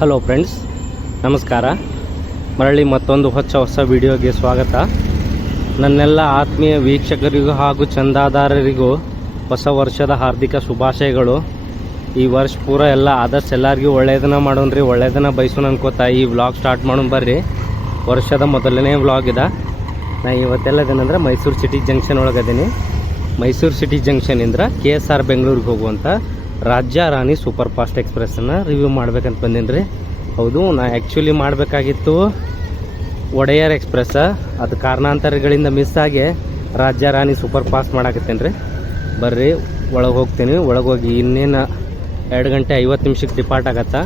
Hello friends, ನಮಸ್ಕಾರ. ಮರಳಿ ಮತ್ತೊಂದು ಹೊಸ ವಿಡಿಯೋಗೆ ಸ್ವಾಗತ. ನನ್ನೆಲ್ಲ ಆತ್ಮೀಯ ವೀಕ್ಷಕರಿಗೂ ಹಾಗೂ ಚಂದಾದಾರರಿಗೂ ಹೊಸ ವರ್ಷದ ಹಾರ್ದಿಕ ಶುಭಾಶಯಗಳು. ಈ ವರ್ಷ ಪೂರ ಎಲ್ಲ ಆದಷ್ಟು ಎಲ್ಲರಿಗೂ ಒಳ್ಳೆಯದನ್ನ ಮಾಡೋಣ್ರಿ, ಒಳ್ಳೆಯದನ್ನ ಬಯಸೋಣ ಅನ್ಕೋತಾ ಈ ವ್ಲಾಗ್ ಸ್ಟಾರ್ಟ್ ಮಾಡೋಣ ಬರ್ರಿ. ವರ್ಷದ ಮೊದಲನೇ ವ್ಲಾಗ್ ಇದೆ. ನಾ ಇವತ್ತೆಲ್ಲ ಇದೇನಂದ್ರೆ ಮೈಸೂರು ಸಿಟಿ ಜಂಕ್ಷನ್ ಒಳಗದೀನಿ. ಮೈಸೂರು ಸಿಟಿ ಜಂಕ್ಷನಿಂದ KSR ಬೆಂಗಳೂರಿಗೆ ಹೋಗುವಂಥ ರಾಜ್ಯ ರಾಣಿ ಸೂಪರ್ ಫಾಸ್ಟ್ ಎಕ್ಸ್ಪ್ರೆಸ್ಸನ್ನು ರಿವ್ಯೂ ಮಾಡ್ಬೇಕಂತ ಬಂದೀನಿ ರೀ. ಹೌದು, ನಾ ಆ್ಯಕ್ಚುಲಿ ಮಾಡಬೇಕಾಗಿತ್ತು ಒಡೆಯರ್ ಎಕ್ಸ್ಪ್ರೆಸ್. ಅದು ಕಾರಣಾಂತರಗಳಿಂದ ಮಿಸ್ ಆಗಿ ರಾಜ್ಯ ರಾಣಿ ಸೂಪರ್ ಫಾಸ್ಟ್ ಮಾಡಾಕತ್ತೇನೆ ರೀ. ಬರ್ರಿ ಒಳಗೆ ಹೋಗ್ತೀನಿ. ಒಳಗೆ ಹೋಗಿ ಇನ್ನೇನು 2 ಗಂಟೆ 50 ನಿಮಿಷಕ್ಕೆ ಡಿಪಾರ್ಟ್ ಆಗತ್ತಾ.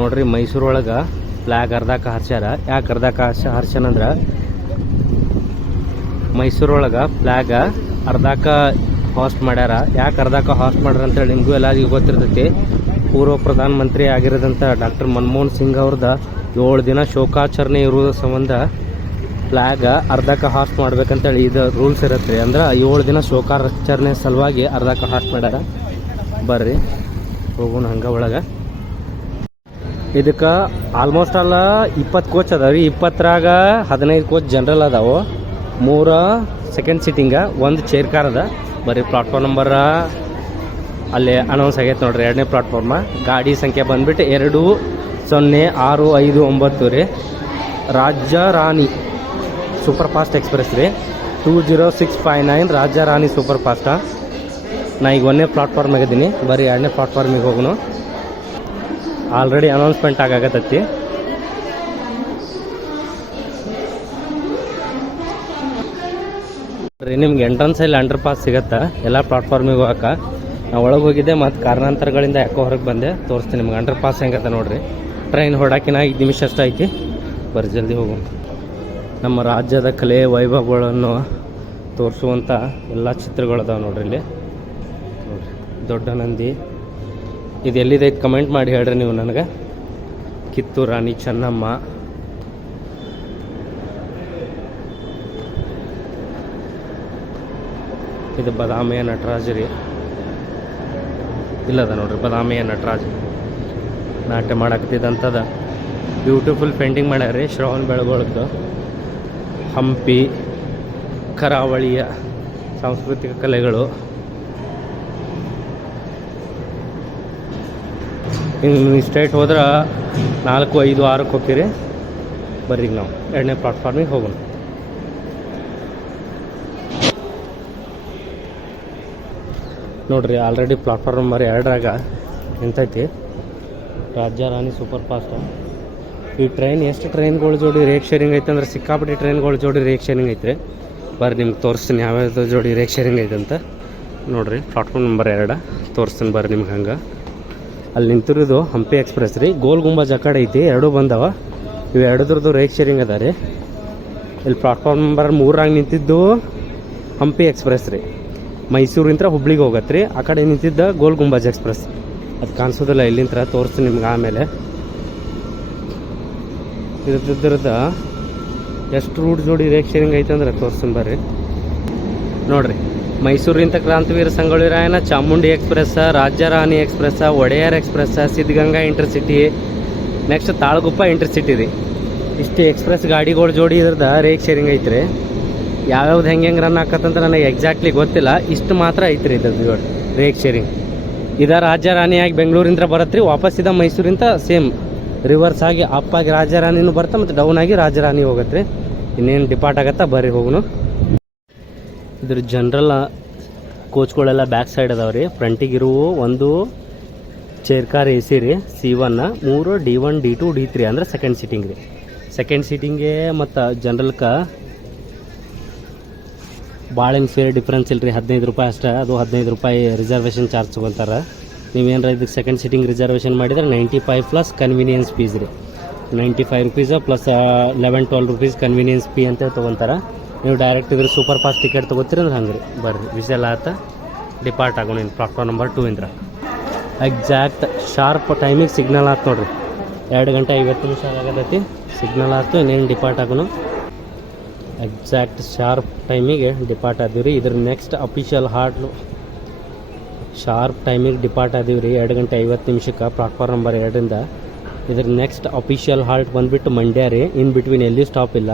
ನೋಡ್ರಿ, ಮೈಸೂರೊಳಗೆ ಫ್ಲ್ಯಾಗ್ ಅರ್ಧಕ್ಕ ಹಾರ್ಸ್ಯಾರ. ಯಾಕೆ ಅರ್ಧಕ್ಕ ಹಾರ್ಸ್ಯಾನಂದ್ರೆ ಮೈಸೂರೊಳಗೆ ಫ್ಲ್ಯಾಗ ಅರ್ಧಕ್ಕ ಹಾಸ್ಟ್ ಮಾಡ್ಯಾರ. ಯಾಕೆ ಅರ್ಧಕ್ಕ ಹಾಸ್ಟ್ ಮಾಡ್ಯಾರ ಅಂತೇಳಿ ನಿಮಗೂ ಎಲ್ಲರಿಗೂ ಗೊತ್ತಿರ್ತೈತಿ. ಪೂರ್ವ ಪ್ರಧಾನಮಂತ್ರಿ ಆಗಿರೋದಂಥ ಡಾಕ್ಟರ್ ಮನಮೋಹನ್ ಸಿಂಗ್ ಅವ್ರದ್ದು 7 ದಿನ ಶೋಕಾಚರಣೆ ಇರುವುದರ ಸಂಬಂಧ ಫ್ಲ್ಯಾಗ್ ಅರ್ಧಕ್ಕ ಹಾಸ್ಟ್ ಮಾಡ್ಬೇಕಂತೇಳಿ ಇದು ರೂಲ್ಸ್ ಇರುತ್ತೆ ರೀ. ಅಂದ್ರೆ 7 ದಿನ ಶೋಕಾಚರಣೆ ಸಲುವಾಗಿ ಅರ್ಧಕ್ಕ ಹಾಸ್ಟ್ ಮಾಡ್ಯಾರ. ಬರ್ರಿ ಹೋಗೋಣ ಹಂಗೆ ಒಳಗೆ. ಇದಕ್ಕೆ ಆಲ್ಮೋಸ್ಟ್ ಅಲ್ಲ 20 ಕೋಚ್ ಅದಾವ ರೀ. 20ರಾಗ 15 ಕೋಚ್ ಜನರಲ್ ಅದಾವು, 3 ಸೆಕೆಂಡ್ ಸೀಟಿಂಗ, 1 ಚೇರ್ ಕಾರ್ ಅದ. ಬರೀ ಪ್ಲಾಟ್ಫಾರ್ಮ್ ನಂಬರ್ ಅಲ್ಲಿ ಅನೌನ್ಸ್ ಆಗೈತೆ ನೋಡ್ರಿ. 2ನೇ ಪ್ಲಾಟ್ಫಾರ್ಮ. ಗಾಡಿ ಸಂಖ್ಯೆ ಬಂದ್ಬಿಟ್ಟು 20659 ರೀ. ರಾಜ್ಯ ರಾಣಿ ಸೂಪರ್ ಫಾಸ್ಟ್ ಎಕ್ಸ್ಪ್ರೆಸ್ ರೀ. 20659 ರಾಜ್ಯ ರಾಣಿ ಸೂಪರ್ ಫಾಸ್ಟ. ನಾ ಈಗ 1ನೇ ಪ್ಲಾಟ್ಫಾರ್ಮ್ ಆಗಿದ್ದೀನಿ. ಬರೀ 2ನೇ ಪ್ಲಾಟ್ಫಾರ್ಮಿಗೆ ಹೋಗೋಣ. ಆಲ್ರೆಡಿ ಅನೌನ್ಸ್ಮೆಂಟ್ ಆಗತ್ತೈತಿ. ನಿಮ್ಗೆ ಎಂಟ್ರನ್ಸಲ್ಲಿ ಅಂಡರ್ ಪಾಸ್ ಸಿಗತ್ತಾ ಎಲ್ಲ ಪ್ಲಾಟ್ಫಾರ್ಮಿಗೆ ಹೋಗಕ್ಕೆ. ನಾವು ಒಳಗೆ ಹೋಗಿದ್ದೆ, ಮತ್ತು ಕಾರಣಾಂತರಗಳಿಂದ ಯಾಕೋ ಹೊರಗೆ ಬಂದೆ. ತೋರಿಸ್ತೀನಿ ನಿಮ್ಗೆ ಅಂಡರ್ ಪಾಸ್ ಹೆಂಗತ್ತ ನೋಡ್ರಿ. ಟ್ರೈನ್ ಹೊಡಾಕಿನ 5 ನಿಮಿಷ ಅಷ್ಟು ಐತಿ. ಬರ್ರಿ ಜಲ್ದಿ ಹೋಗೋಣ. ನಮ್ಮ ರಾಜ್ಯದ ಕಲೆ ವೈಭವಗಳನ್ನು ತೋರಿಸುವಂಥ ಎಲ್ಲ ಚಿತ್ರಗಳದಾವೆ ನೋಡ್ರಿ. ಇಲ್ಲಿ ನೋಡ್ರಿ, ದೊಡ್ಡ ನಂದಿ. ಇದು ಎಲ್ಲಿದೈತೆ ಕಮೆಂಟ್ ಮಾಡಿ ಹೇಳ್ರಿ ನೀವು ನನಗೆ. ಕಿತ್ತೂರು ರಾಣಿ ಚೆನ್ನಮ್ಮ. ಇದು ಬದಾಮಿಯ ನಟರಾಜ ರೀ. ಇಲ್ಲದ ನೋಡ್ರಿ, ಬದಾಮಿಯ ನಟರಾಜ ನಾಟ್ಯ ಮಾಡಾಕತ್ತಿದ್ದಂಥದ ಬ್ಯೂಟಿಫುಲ್ ಪೇಂಟಿಂಗ್ ಮಾಡ್ಯಾರ ಶ್ರವಣ ಬೆಳಗೊಳದ್ದು. ಹಂಪಿ ಕರಾವಳಿಯ ಸಾಂಸ್ಕೃತಿಕ ಕಲೆಗಳು. ಹಿಂಗೆ ಸ್ಟ್ರೈಟ್ ಹೋದ್ರೆ 4, 5, 6ಕ್ಕೆ ಹೋಗ್ತೀರಿ. ಬರ್ರಿ ನಾವು 2ನೇ ಪ್ಲಾಟ್ಫಾರ್ಮಿಗೆ ಹೋಗೋಣ. ನೋಡ್ರಿ, ಆಲ್ರೆಡಿ ಪ್ಲಾಟ್ಫಾರ್ಮ್ ನಂಬರ್ 2ರಾಗ ನಿಂತೈತಿ ರಾಜ್ಯ ರಾಣಿ ಸೂಪರ್ ಫಾಸ್ಟ್. ಈ ಟ್ರೈನ್ ಎಷ್ಟು ಟ್ರೈನ್ಗಳ ಜೋಡಿ ರೇಕ್ ಶೇರಿಂಗ್ ಐತೆ ಅಂದ್ರೆ ಸಿಕ್ಕಾಪಟ್ಟೆ ಟ್ರೈನ್ಗಳ ಜೋಡಿ ರೇಕ್ ಶೇರಿಂಗ್ ಐತೆ. ಬರ್ರಿ ನಿಮ್ಗೆ ತೋರಿಸ್ತೀನಿ ಯಾವ್ಯಾವ ಜೋಡಿ ರೇಕ್ ಶೇರಿಂಗ್ ಐತೆ ಅಂತ. ನೋಡ್ರಿ, ಪ್ಲಾಟ್ಫಾರ್ಮ್ ನಂಬರ್ 2 ತೋರಿಸ್ತೀನಿ ಬರ್ರಿ ನಿಮ್ಗೆ. ಹಂಗೆ ಅಲ್ಲಿ ನಿಂತಿರೋದು ಹಂಪಿ ಎಕ್ಸ್ಪ್ರೆಸ್ ರೀ. ಗೋಲ್ ಗುಂಬಜ್ ಆ ಕಡೆ ಐತಿ. 2 ಬಂದವ. ಇವು 2ದ್ರದ್ದು ರೇಕ್ ಶೇರಿಂಗ್ ಅದ ರೀ. ಇಲ್ಲಿ ಪ್ಲಾಟ್ಫಾರ್ಮ್ ನಂಬರ್ 3ರಾಗ ನಿಂತಿದ್ದು ಹಂಪಿ ಎಕ್ಸ್ಪ್ರೆಸ್ ರೀ. ಮೈಸೂರಿಂತ್ರ ಹುಬ್ಳಿಗೆ ಹೋಗತ್ತೆ ರೀ. ಆ ಕಡೆ ನಿಂತಿದ್ದ ಗೋಲ್ ಗುಂಬಜ್ ಎಕ್ಸ್ಪ್ರೆಸ್. ಅದು ಕಾಣಿಸೋದಿಲ್ಲ ಇಲ್ಲಿಂತ್ರ, ತೋರಿಸ್ತೀನಿ ನಿಮ್ಗೆ ಆಮೇಲೆ. ಇದ್ರದ್ದು ಎಷ್ಟು ರೂಟ್ ಜೋಡಿ ರೇಕ್ ಶೇರಿಂಗ್ ಐತೆ ಅಂದ್ರೆ ತೋರಿಸ್ತೀನಿ ಬರ್ರಿ. ನೋಡ್ರಿ, ಮೈಸೂರಿಂತ Krantiveera Sangolli Rayanna, Chamundi express, Rajya Rani express, Wodeyar express, Siddaganga intercity, next Talaguppa intercity ರೀ. ಇಷ್ಟು ಎಕ್ಸ್ಪ್ರೆಸ್ ಗಾಡಿಗಳು ಜೋಡಿ ಇದ್ರದ್ದು ರೇಕ್ ಶೇರಿಂಗ್ ಐತ್ರಿ. ಯಾವ್ಯಾವ್ದು ಹೆಂಗೆ ರನ್ ಆಕತ್ತಂತ ನನಗೆ ಎಕ್ಸಾಕ್ಟ್ಲಿ ಗೊತ್ತಿಲ್ಲ. ಇಷ್ಟು ಮಾತ್ರ ಐತ್ರಿ ಇದ್ರದ್ದು ರೇಕ್ ಶೇರಿಂಗ್. ರಾಜ್ಯ ರಾಣಿಯಾಗಿ ಬೆಂಗಳೂರಿಂದ ಬರತ್ತೆ ರೀ. ವಾಪಸ್ ಮೈಸೂರಿಂದ ಸೇಮ್ ರಿವರ್ಸ್ ಆಗಿ ಅಪ್ ಆಗಿ ರಾಜ್ಯ ರಾಣಿನೂ ಬರುತ್ತೆ, ಮತ್ತು ಡೌನ್ ಆಗಿ ರಾಜ್ಯ ರಾಣಿ ಹೋಗತ್ತೆ ರೀ. ಇನ್ನೇನು ಡಿಪಾರ್ಟ್ ಆಗತ್ತಾ ಬರ್ರಿ ಹೋಗೋಣ. ಇದ್ರ ಜನರಲ್ ಕೋಚ್ಗಳೆಲ್ಲ ಬ್ಯಾಕ್ ಸೈಡ್ ಅದಾವೆ ರೀ. ಫ್ರಂಟಿಗಿರುವ 1 ಚೇರ್ ಕಾರ್ AC ರೀ C1, 3 D1, D2, D3 ಅಂದ್ರೆ ಸೆಕೆಂಡ್ ಸೀಟಿಂಗ್ ರೀ. ಸೆಕೆಂಡ್ ಸೀಟಿಂಗ್ಗೆ ಮತ್ತು ಜನರಲ್ಗೆ ಭಾಳ ಏನು ಫೇರ್ ಡಿಫ್ರೆನ್ಸ್ ಇಲ್ಲ ರೀ. 15 ರೂಪಾಯಿ ಅಷ್ಟೇ. ಅದು 15 ರೂಪಾಯಿ ರಿಸರ್ವೇಷನ್ ಚಾರ್ಜ್ ತೊಗೊತಾರೆ. ನೀವೇನಾರ ಇದಕ್ಕೆ ಸೆಕೆಂಡ್ ಸೀಟಿಂಗ್ ರಿಸರ್ವೇಷನ್ ಮಾಡಿದರೆ 95 ಪ್ಲಸ್ ಕನ್ವೀನಿಯನ್ಸ್ ಫೀಸ್ ರೀ. 95 rupees plus 11-12 rupees convenience fee ಅಂತ ತೊಗೊತಾರೆ. ನೀವು ಡೈರೆಕ್ಟ್ ಇದ್ರೆ ಸೂಪರ್ ಫಾಸ್ಟ್ ಟಿಕೆಟ್ ತೊಗೋತೀರಿ ಅಂದ್ರೆ ಹಂಗೆ ರೀ. ಬರ್ರಿ ವಿಷೆಲ್ಲ ಆತ ಡಿಪಾರ್ಟ್ ಆಗೋಣ. ಇನ್ನು ಪ್ಲಾಟ್ಫಾರ್ಮ್ ನಂಬರ್ 2 ಇಂದ ಎಕ್ಸಾಕ್ಟ್ ಶಾರ್ಪ್ ಟೈಮಿಗೆ ಸಿಗ್ನಲ್ ಆಯ್ತು ನೋಡ್ರಿ. 2 ಗಂಟೆ 50 ನಿಮಿಷ ಆಗತೈತಿ. ಸಿಗ್ನಲ್ ಆಯ್ತು, ಇನ್ನೇನು ಡಿಪಾರ್ಟ್ ಆಗೋಣ. ಎಕ್ಸಾಕ್ಟ್ ಶಾರ್ಪ್ ಟೈಮಿಗೆ ಡಿಪಾರ್ಟ್ ಆದೀವಿ ರೀ. ಇದ್ರ ನೆಕ್ಸ್ಟ್ ಅಫಿಷಿಯಲ್ ಹಾರ್ಟ್ ಶಾರ್ಪ್ ಟೈಮಿಗೆ ಡಿಪಾರ್ಟ್ ಆದೀವಿ ರೀ 2 ಗಂಟೆ 50 ನಿಮಿಷಕ್ಕೆ ಪ್ಲಾಟ್ಫಾರ್ಮ್ ನಂಬರ್ 2ರಿಂದ ಇದ್ರ ನೆಕ್ಸ್ಟ್ ಅಫಿಷಿಯಲ್ ಹಾಲ್ಟ್ ಬಂದುಬಿಟ್ಟು ಮಂಡ್ಯ ರೀ. ಇನ್ ಬಿಟ್ವೀನ್ ಎಲ್ಲಿ ಸ್ಟಾಪ್ ಇಲ್ಲ.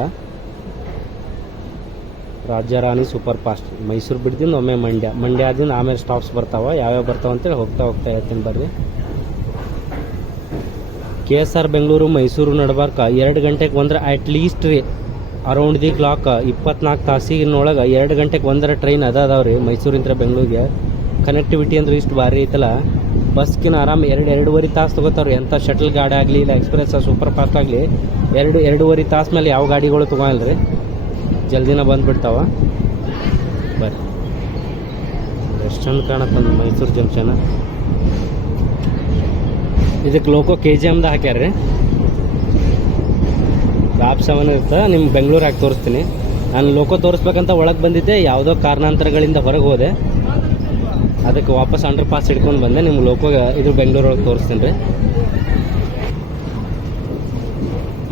ರಾಜಾರಾಣಿ ಸೂಪರ್ ಫಾಸ್ಟ್ ಮೈಸೂರು ಬಿಡ್ದಿಂದ ಒಮ್ಮೆ ಮಂಡ್ಯ ಆದಿಂದ ಆಮೇಲೆ ಸ್ಟಾಪ್ಸ್ ಬರ್ತಾವೆ. ಯಾವ್ಯಾವ ಬರ್ತಾವೆ ಅಂತೇಳಿ ಹೋಗ್ತಾ ಹೇಳ್ತೀನಿ ಬರ್ರಿ. KSR ಬೆಂಗಳೂರು ಮೈಸೂರು ನಡ್ಬಾರ್ಕ 2 ಗಂಟೆಗೆ ಬಂದ್ರೆ ಅಟ್ಲೀಸ್ಟ್ ರೀ ಅರೌಂಡ್ ದಿ ಕ್ಲಾಕ್ 24 ತಾಸಿನೊಳಗೆ 2 ಗಂಟೆಗೆ ಒಂದರ ಟ್ರೈನ್ ಅದಾವ್ರಿ ಮೈಸೂರಿಂದ ಬೆಂಗಳೂರಿಗೆ. ಕನೆಕ್ಟಿವಿಟಿ ಅಂದ್ರೆ ಇಷ್ಟು ಭಾರಿ ಐತಲ್ಲ. ಬಸ್ಗಿನ ಆರಾಮ್ 2-2.5 ತಾಸು ತೊಗೋತಾವ್ರಿ. ಎಂಥ ಶಟಲ್ ಗಾಡಿ ಆಗಲಿ ಇಲ್ಲ ಎಕ್ಸ್ಪ್ರೆಸ್ ಸೂಪರ್ ಫಾಸ್ಟ್ ಆಗಲಿ 2-2.5 ತಾಸು ಮೇಲೆ ಯಾವ ಗಾಡಿಗಳು ತೊಗೊಳಲ್ರಿ. ಜಲ್ದಿನ ಬಂದುಬಿಡ್ತಾವ. ಬರ್ರಿ ಎಷ್ಟು ಚಂದ ಕಾಣತ್ತಂದು ಮೈಸೂರು ಜಂಕ್ಷನ್. ಇದಕ್ಕೆ ಲೋಕೋ KGMದ ಹಾಕ್ಯಾರ್ರಿ. ವ್ಯಾಪ್ 7 ಇರ್ತದೆ. ನಿಮ್ಮ ಬೆಂಗಳೂರು ಹಾಕಿ ತೋರಿಸ್ತೀನಿ. ನಾನು ಲೋಕೋ ತೋರಿಸ್ಬೇಕಂತ ಒಳಗೆ ಬಂದಿದ್ದೆ, ಯಾವುದೋ ಕಾರಣಾಂತರಗಳಿಂದ ಹೊರಗೆ ಹೋದೆ. ಅದಕ್ಕೆ ವಾಪಸ್ ಅಂಡರ್ ಪಾಸ್ ಹಿಡ್ಕೊಂಡು ಬಂದೆ. ನಿಮ್ಮ ಲೋಕೋ ಇದು ಬೆಂಗಳೂರೊಳಗೆ ತೋರಿಸ್ತೀನಿ ರೀ.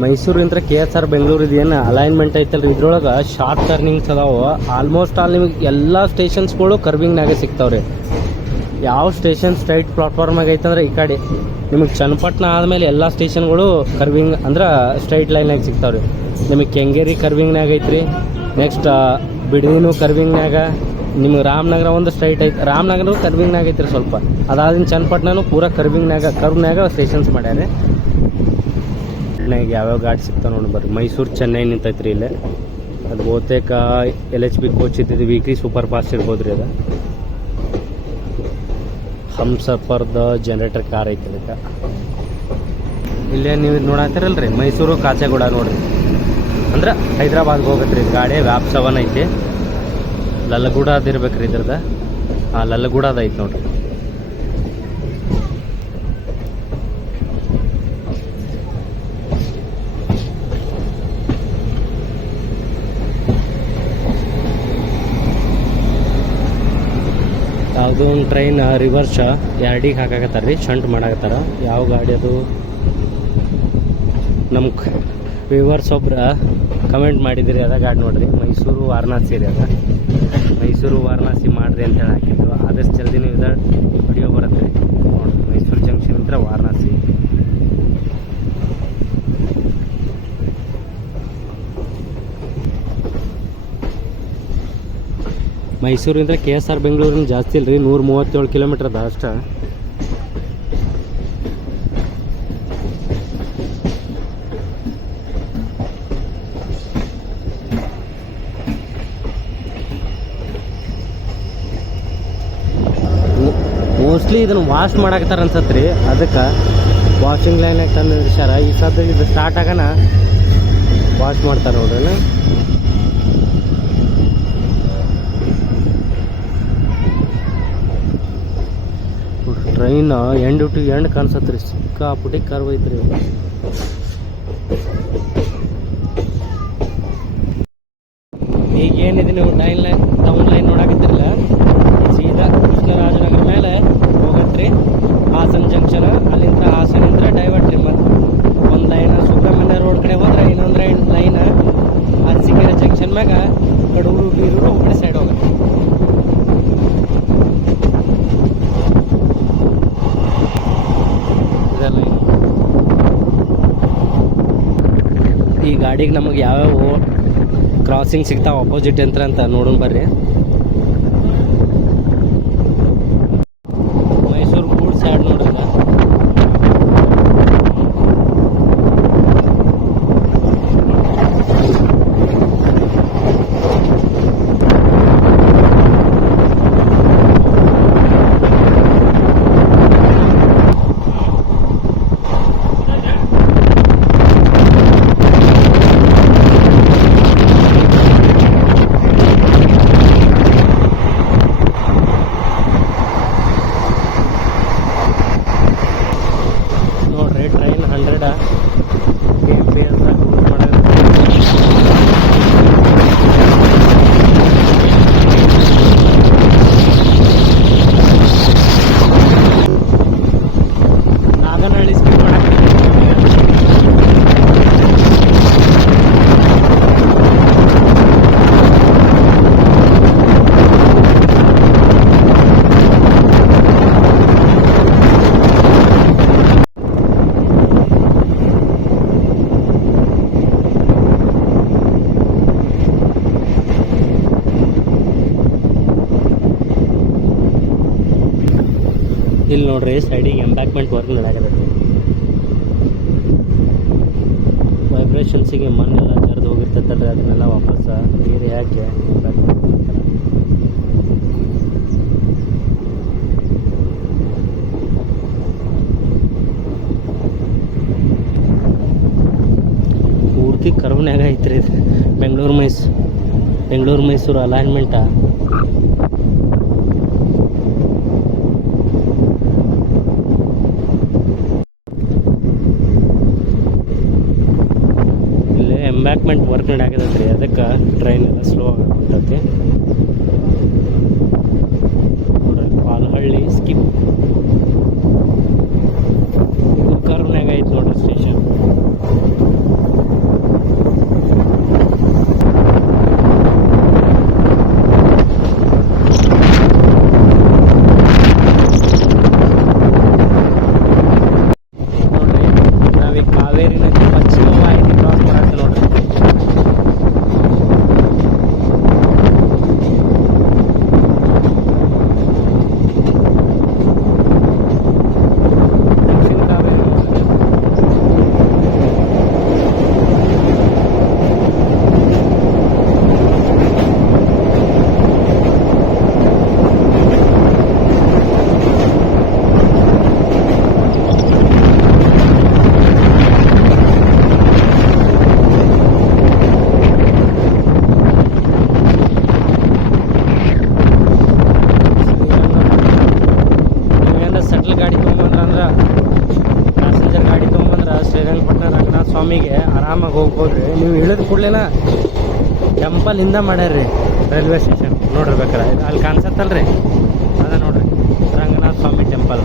ಮೈಸೂರಿಂದ KSR ಬೆಂಗಳೂರು ಏನು ಅಲೈನ್ಮೆಂಟ್ ಐತಲ್ರಿ, ಇದ್ರೊಳಗೆ ಶಾರ್ಟ್ ಟರ್ನಿಂಗ್ಸ್ ಅದಾವೆ. ಆಲ್ಮೋಸ್ಟ್ ಆಲ್ ನಿಮಗೆ ಎಲ್ಲ ಸ್ಟೇಷನ್ಸ್ಗಳು ಕರ್ವಿಂಗ್ನಾಗೆ ಸಿಗ್ತಾವ್ರಿ. ಯಾವ ಸ್ಟೇಷನ್ ಸ್ಟ್ರೈಟ್ ಪ್ಲಾಟ್ಫಾರ್ಮಾಗ ಐತಂದ್ರೆ ಈ ಕಡೆ ನಿಮಗೆ ಚನ್ನಪಟ್ಟಣ ಆದಮೇಲೆ ಎಲ್ಲ ಸ್ಟೇಷನ್ಗಳು ಕರ್ವಿಂಗ್ ಅಂದ್ರೆ ಸ್ಟ್ರೈಟ್ ಲೈನಾಗ ಸಿಗ್ತಾವ್ರಿ. ನಿಮಗೆ ಕೆಂಗೇರಿ ಕರ್ವಿಂಗ್ನಾಗ ಐತ್ರಿ. ನೆಕ್ಸ್ಟ್ ಬಿಡದಿನೂ ಕರ್ವಿಂಗ್ನಾಗ. ನಿಮ್ಗೆ ರಾಮನಗರ ಒಂದು ಸ್ಟ್ರೈಟ್ ಐತೆ, ರಾಮನಗರ ಕರ್ವಿಂಗ್ನಾಗ ಐತ್ರಿ ಸ್ವಲ್ಪ. ಅದಾದಿಂದ ಚನ್ನಪಟ್ಟಣನೂ ಪೂರಾ ಕರ್ವ್ನಾಗ ಸ್ಟೇಷನ್ಸ್ ಮಾಡ್ಯಾರ. ಯಾವ್ಯಾವ ಗಾಡಿ ಸಿಗ್ತಾವೆ ನೋಡಿ ಬರ್ರಿ. ಮೈಸೂರು ಚೆನ್ನೈ ನಿಂತೈತ್ರಿ ಇಲ್ಲೇ. ಅದು ಬಹುತೇಕ LHB ಕೋಚ್ ಇದ್ದಿದ್ದು ವೀಕ್ಲಿ ಸೂಪರ್ ಫಾಸ್ಟ್ ಇರ್ಬೋದು ರೀ. ಅದು ಹಮ್ಸಫರ್ದ ಜನರೇಟರ್ ಕಾರ್ ಐತಿ ಅದಕ್ಕೆ. ಇಲ್ಲೇ ನೀವು ನೋಡತ್ತೀರಲ್ರಿ ಮೈಸೂರು ಕಾಚೆಗೂಡ ನೋಡ್ರಿ. ಅಂದ್ರೆ ಹೈದ್ರಾಬಾದ್ಗೆ ಹೋಗತ್ರಿ ಗಾಡಿ. ವ್ಯಾಪ್ 7 ಐತಿ. ಲಲ್ಲಗೂಡ ಅದಿರ್ಬೇಕ್ರಿ ಇದ್ರದ. ಲಲ್ಲಗೂಡ ಐತಿ ನೋಡ್ರಿ. ಯಾವುದೋ ಒಂದು ಟ್ರೈನ್ ರಿವರ್ಸ್ ಯಾರ್ಡಿಗೆ ಹಾಕಾಕತ್ತಾರ ರೀ. ಶಂಟ್ ಮಾಡಾಕತ್ತಾರ. ಯಾವ ಗಾಡಿ ಅದು? ನಮ್ಮ ವ್ಯೂವರ್ಸ್ ಒಬ್ರು ಕಮೆಂಟ್ ಮಾಡಿದಿರಿ, ಅದ ಗಾಡಿ ನೋಡ್ರಿ. ಮೈಸೂರು ವಾರಣಾಸಿ ರೀ. ಅದ ಮೈಸೂರು ವಾರಣಾಸಿ ಮಾಡಿರಿ ಅಂತೇಳಿ ಹಾಕಿದ್ರು. ಆದಷ್ಟು ಜಲ್ದಿ ನೀವು ಇದ ವಿಡಿಯೋ ಬರುತ್ತೆ ನೋಡಿ. ಮೈಸೂರು ಜಂಕ್ಷನ್ ಹತ್ರ ವಾರಣಾಸಿ. ಮೈಸೂರಿಂದ KSR ಬೆಂಗಳೂರಿನ ಜಾಸ್ತಿ ಇಲ್ರಿ, 137 ಕಿಲೋಮೀಟರ್ ಅದ ಅಷ್ಟ. ಮೋಸ್ಟ್ಲಿ ಇದನ್ನು ವಾಶ್ ಮಾಡಾಕತ್ತಾರ ಅನ್ಸತ್ರಿ. ಅದಕ್ಕೆ ವಾಷಿಂಗ್ ಲೈನಾಗ ತಂದು ನಿಲ್ಸ್ಯಾರ. ಈ ಸದ್ಯ ಇದು ಸ್ಟಾರ್ಟ್ ಆಗೋಣ ವಾಶ್ ಮಾಡ್ತಾರೆ ನೋಡ್ರಿ. ಟ್ರೈನ್ ಎಂಡ್ ಟು ಎಂಡ್ ಕಾಣಿಸತ್ರಿ. ಸಿಕ್ಕಾಪುಟಿ ಕರ್ವ್ ಐತ್ರಿ. ಈಗ ಏನಿದೆ ನೀವು ಟೌನ್ ಲೈನ್ ನೋಡಾಕತ್ತಿರಲ್ಲ, ಸೀದಾ ಕೃಷ್ಣರಾಜನಗರ ಮೇಲೆ ಹೋಗತ್ರಿ ಹಾಸನ್ ಜಂಕ್ಷನ್. ಅಲ್ಲಿಂದ ಹಾಸನಿಂದ ಡೈವರ್ಟ್ ರೀ. ಮತ್ತು ಒಂದು ಲೈನ್ ಸುಬ್ರಹ್ಮಣ್ಯ ರೋಡ್ ಕಡೆ ಹೋದ್ರೆ, ಇನ್ನೊಂದು ಲೈನ್ ಅರಸೀಕೆರೆ ಜಂಕ್ಷನ್ ಮ್ಯಾಗ ಕಡೂರು ಬೀರೂರು ಒಬ್ಬಳೆ ಸೈಡ್ ಹೋಗುತ್ತೆ. ಈ ಗಾಡಿಗೆ ನಮಗೆ ಯಾವ್ಯಾವ ಕ್ರಾಸಿಂಗ್ ಸಿಗ್ತಾವೆ ಅಪೋಸಿಟ್ ಅಂತ ನೋಡೋಣ ಬರ್ರಿ. ಮೈಸೂರು ಗೂಡ್ಸ್ ಯಾರ್ಡ್ ನೋಡ್ರಲ್ಲ. ನೋಡ್ರಿ ಸೈಡಿಗೆ ಎಂಬ್ಯಾಕ್ಮೆಂಟ್ ವರ್ಕ್ ನಡೆಯಕತ್ತೈತಿ. ವೈಬ್ರೇಷನ್ಸಿಗೆ ಮಣ್ಣೆಲ್ಲ ಜರಿದು ಹೋಗಿರ್ತೈತಲ್ರಿ, ಅದನ್ನೆಲ್ಲ ವಾಪಸ್ ನೀರು ಯಾಕೆ ಎಂಬ್ಯಾಕ್ಮೆಂಟ್ ಮಾಡ್ತಾರೆ. ಪೂರ್ತಿ ಕರ್ವ್ನ್ಯಾಗ ಐತ್ರಿ ಇದು. ಬೆಂಗಳೂರು ಮೈಸೂರು ಅಲೈನ್ಮೆಂಟ. ಇಲ್ಲಿ ಎಂಬ್ಯಾಕ್ಮೆಂಟ್ ವರ್ಕ್ ನಡೆಯಾಕತ್ತೈತ್ರಿ, ಅದಕ್ಕೆ ಟ್ರೈನ್ ಎಲ್ಲ ಸ್ಲೋ ಆಗತ್ತೈತಿ. ನೋಡ್ರಿ ಪಾಲಹಳ್ಳಿ ಸ್ಕಿಪ್ ಇದು ಕರ್ವ್ನ್ಯಾಗ ಐತಿ ನೋಡ್ರಿ ಸ್ಟೇಷನ್. ಕಾವೇರಿ ನದಿ ಪಶ್ಚಿಮ ವಾಹಿನಿ ಕ್ರಾಸ್ ಮಾಡತ್ತೆ ನೋಡ್ರಿ. ದಕ್ಷಿಣ ಕಾವೇರಿ ಗಾಡಿ ತೊಗೊಂಬಂದ್ರೆ ಪ್ಯಾಸೆಂಜರ್ ಗಾಡಿ ತೊಗೊಂಬಂದ್ರೆ ಶ್ರೀರಂಗಪಟ್ಟಣ ರಂಗನಾಥ ಸ್ವಾಮಿಗೆ ಆರಾಮಾಗಿ ಹೋಗ್ಬೋದ್ರಿ. ನೀವು ಇಳಿದ ಕೂಡಲೇನ ಟೆಂಪಲ್ ಹಿಂದೆ ಮಾಡ್ಯಾರ್ರಿ ರೈಲ್ವೆ ಸ್ಟೇಷನ್ ನೋಡಿರ್ಬೇಕಾರೆ. ಅಲ್ಲಿ ಕಾಣಿಸತ್ತಲ್ರಿ, ಅದ ನೋಡ್ರಿ ರಂಗನಾಥ ಸ್ವಾಮಿ ಟೆಂಪಲ್.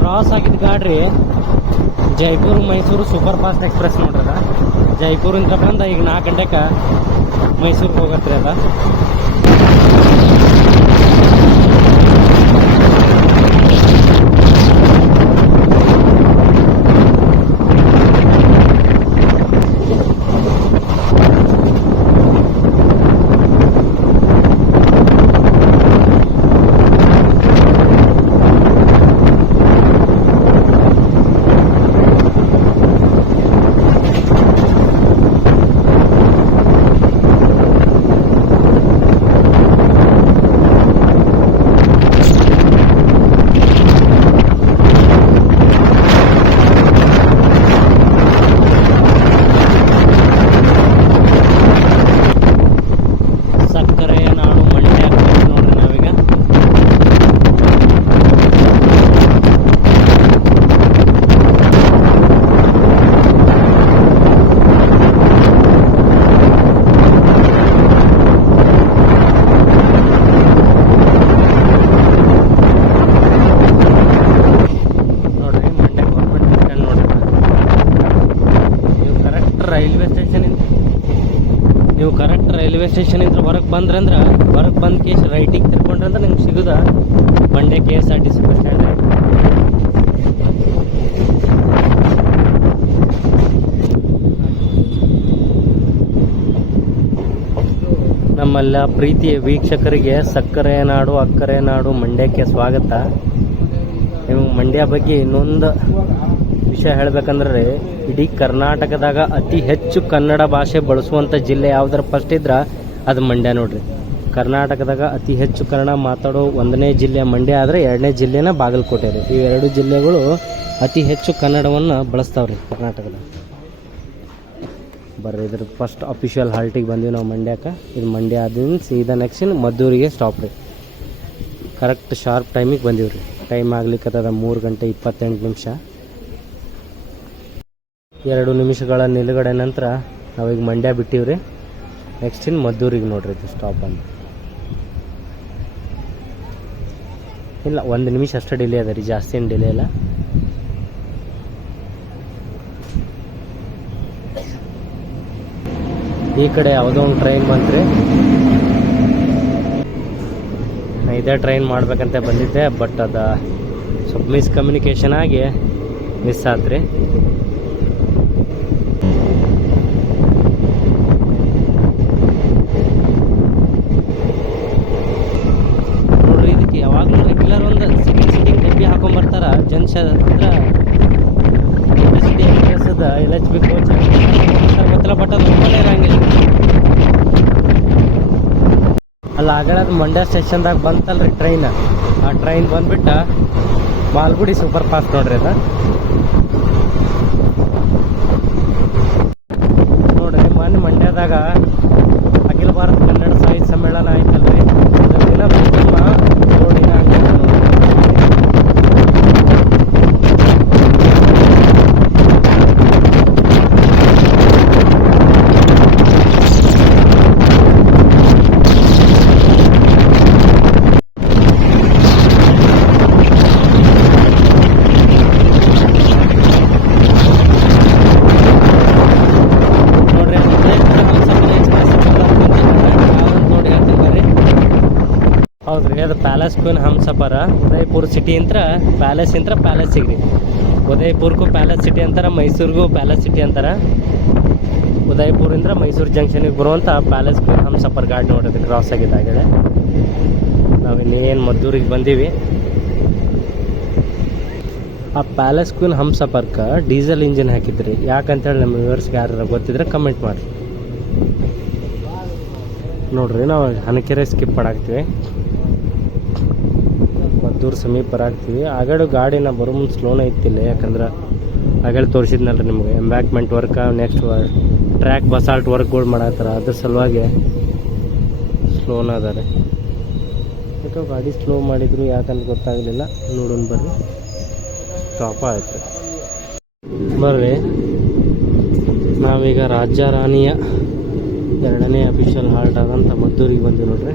ಕ್ರಾಸ್ ಆಗಿದ್ದು ಗಾಡ್ರಿ Jaipur Mysuru super fast express ನೋಡ್ರದ. ಜೈಪುರಿಂದ ಬಂದ ಈಗ 4 ಗಂಟೆಗೆ ಮೈಸೂರಿಗೆ ಹೋಗತ್ರಿ ಅದ. ರೈಲ್ವೆ ಸ್ಟೇಷನ್ ನೀವು ಕರೆಕ್ಟ್ ರೈಲ್ವೆ ಸ್ಟೇಷನ್ ಇಂದ ಹೊರಗೆ ಬಂದ್ರಂದ್ರೆ ಹೊರಗೆ ಬಂದು ಕೇಸ್ ರೈಟಿಗೆ ತಿರ್ಕೊಂಡ್ರಂದ್ರೆ ನಿಮ್ಗೆ ಸಿಗೋದ ಮಂಡ್ಯ KSRTC ಬಸ್ ಸ್ಟ್ಯಾಂಡ್. ನಮ್ಮೆಲ್ಲ ಪ್ರೀತಿಯ ವೀಕ್ಷಕರಿಗೆ ಸಕ್ಕರೆ ನಾಡು ಅಕ್ಕರೆ ನಾಡು ಮಂಡ್ಯಕ್ಕೆ ಸ್ವಾಗತ. ನಿಮಗೆ ಮಂಡ್ಯ ಬಗ್ಗೆ ಇನ್ನೊಂದು ವಿಷಯ ಹೇಳ್ಬೇಕಂದ್ರೆ ಇಡೀ ಕರ್ನಾಟಕದಾಗ ಅತಿ ಹೆಚ್ಚು ಕನ್ನಡ ಭಾಷೆ ಬಳಸುವಂಥ ಜಿಲ್ಲೆ ಯಾವ್ದಾರ ಫಸ್ಟ್ ಇದ್ರೆ ಅದು ಮಂಡ್ಯ ನೋಡ್ರಿ. ಕರ್ನಾಟಕದಾಗ ಅತಿ ಹೆಚ್ಚು ಕನ್ನಡ ಮಾತಾಡೋ 1ನೇ ಜಿಲ್ಲೆ ಮಂಡ್ಯ ಆದರೆ 2ನೇ ಜಿಲ್ಲೆನ ಬಾಗಲಕೋಟೆ ರೀ. ಈ 2 ಜಿಲ್ಲೆಗಳು ಅತಿ ಹೆಚ್ಚು ಕನ್ನಡವನ್ನು ಬಳಸ್ತಾವ್ರಿ ಕರ್ನಾಟಕದಾಗ. ಬರ್ರಿ ಇದ್ರ ಫಸ್ಟ್ ಅಫಿಷಿಯಲ್ ಹಾಲ್ಟಿಗೆ ಬಂದೀವಿ ನಾವು ಮಂಡ್ಯಕ್ಕೆ. ಇದು ಮಂಡ್ಯ ಆದಿಂದ ಸೀದಾ ನೆಕ್ಸ್ಟ್ ಮದ್ದೂರಿಗೆ ಸ್ಟಾಪ್ ರೀ. ಕರೆಕ್ಟ್ ಶಾರ್ಪ್ ಟೈಮಿಗೆ ಬಂದೀವಿ ರೀ. ಟೈಮ್ ಆಗ್ಲಿಕ್ಕದ 3 ಗಂಟೆ 28 ನಿಮಿಷ. 2 ನಿಮಿಷಗಳ ನಿಲುಗಡೆ ನಂತರ ನಾವೀಗ ಮಂಡ್ಯ ಬಿಟ್ಟಿವ್ರಿ. ನೆಕ್ಸ್ಟ್ ಇನ್ನು ಮದ್ದೂರಿಗೆ ನೋಡ್ರಿ ಇದು ಸ್ಟಾಪ್ ಅಂತ. ಇಲ್ಲ 1 ನಿಮಿಷ ಅಷ್ಟೇ ಡಿಲೇ ಅದ ರೀ, ಜಾಸ್ತಿ ಏನು ಡಿಲೇ ಇಲ್ಲ. ಈ ಕಡೆ ಯಾವುದೋ ಒಂದು ಟ್ರೈನ್ ಬಂತ್ರಿ. ಇದೇ ಟ್ರೈನ್ ಮಾಡ್ಬೇಕಂತ ಬಂದಿದ್ದೆ, ಬಟ್ ಅದು ಸ್ವಲ್ಪ ಮಿಸ್ಕಮ್ಯುನಿಕೇಷನ್ ಆಗಿ ಮಿಸ್ ಆತ್ರಿ. ನೋಡ್ರಿ ಇದಕ್ಕೆ ಯಾವಾಗಲೂ ರೆಗ್ಯುಲರ್ ಒಂದು ಸಿಟಿಂಗ್ ಡಬ್ಬಿ ಹಾಕೊಂಡ್ಬರ್ತಾರ. ಜಂಕ್ಷನ್ ಅಂದ್ರೆ LHB ಕೋಚ್ ಗೊತ್ತಿಲ್ಲ, ಬಟ್ ಅದು ತುಂಬಾನೇ ಇರಂಗಿಲ್ಲ. ಅಲ್ಲ ಆಗಲೇ ಅದು ಮಂಡ್ಯ ಸ್ಟೇಷನ್ದಾಗ ಬಂತಲ್ರಿ ಟ್ರೈನ್. ಆ ಟ್ರೈನ್ ಬಂದ್ಬಿಟ್ಟ ಮಾಲ್ಗುಡಿ ಸೂಪರ್ ಫಾಸ್ಟ್ ನೋಡ್ರಿ ಅದು. ನೋಡ್ರಿ ಮೊನ್ನೆ ಮಂಡ್ಯದಾಗ ಅಖಿಲ ಭಾರತ ಕನ್ನಡ ಸಾಹಿತ್ಯ ಸಮ್ಮೇಳನ ಆಯ್ತಲ್ರಿ. ಅದ್ರ ದಿನ ರೋಡಿನ ಅಂಗಡಿ ಹೌದ್ರಿ. ಅದು ಪ್ಯಾಲೇಸ್ ಕ್ವೀನ್ ಹಮ್ಸಫರ ಉದಯಪುರ ಸಿಟಿ ಅಂತ ಪ್ಯಾಲೇಸ್ ಪ್ಯಾಲೇಸಿಗೆ ರೀ. ಉದಯಪುರಕ್ಕೂ ಪ್ಯಾಲೇಸ್ ಸಿಟಿ ಅಂತಾರೆ, ಮೈಸೂರಿಗೂ ಪ್ಯಾಲೇಸ್ ಸಿಟಿ ಅಂತಾರೆ. ಉದಯಪುರಿಂದ ಮೈಸೂರು ಜಂಕ್ಷನಿಗೆ ಬರುವಂಥ ಪ್ಯಾಲೇಸ್ ಕ್ವೀನ್ ಹಮ್ಸಫರ್ ಗಾಡಿ ನೋಡೋದು ಕ್ರಾಸ್ ಆಗಿದೆ ಆಗಡೆ. ನಾವಿನ್ನೇನು ಮದ್ದೂರಿಗೆ ಬಂದೀವಿ. ಆ ಪ್ಯಾಲೇಸ್ ಕ್ವೀನ್ ಹಮ್ಸಫರ್ಗೆ ಡೀಸೆಲ್ ಇಂಜಿನ್ ಹಾಕಿದ್ರಿ. ಯಾಕಂತೇಳಿ ನಮ್ಮ ವ್ಯೂವರ್ಸ್ಗೆ ಯಾರು ಗೊತ್ತಿದ್ರೆ ಕಮೆಂಟ್ ಮಾಡಿರಿ. ನೋಡ್ರಿ ನಾವು ಹನಕೆರೆ ಸ್ಕಿಪ್ ಮಾಡಾಕ್ತೀವಿ, ಮದ್ದೂರು ಸಮೀಪ ಬರಾಕ್ತೀವಿ. ಆಗಡೆ ಗಾಡಿನ ಬರೋ ಮುಂದೆ ಸ್ಲೋನ ಇತ್ತಿಲ್ಲ, ಯಾಕಂದ್ರೆ ಆಗಡೆ ತೋರಿಸಿದ್ನಲ್ರಿ ನಿಮ್ಗೆ embankment work, next track basalt ವರ್ಕ್ಗಳು ಮಾಡತ್ತಾರ. ಅದ್ರ ಸಲುವಾಗಿ ಸ್ಲೋನ ಅದಾರೆ. ಯಾಕೆ ಗಾಡಿ ಸ್ಲೋ ಮಾಡಿದ್ರು ಯಾಕಂತ ಗೊತ್ತಾಗಲಿಲ್ಲ. ನೋಡೋಣ ಬರ್ರಿ. ಸ್ಟಾಪ ಆಯ್ತು ಬರ್ರಿ. ನಾವೀಗ ರಾಜ್ಯ ರಾಣಿಯ 2ನೇ ಅಫಿಷಿಯಲ್ ಹಾಲ್ಟ್ ಆದಂಥ ಮದ್ದೂರಿಗೆ ಬಂದೀವಿ ನೋಡ್ರಿ.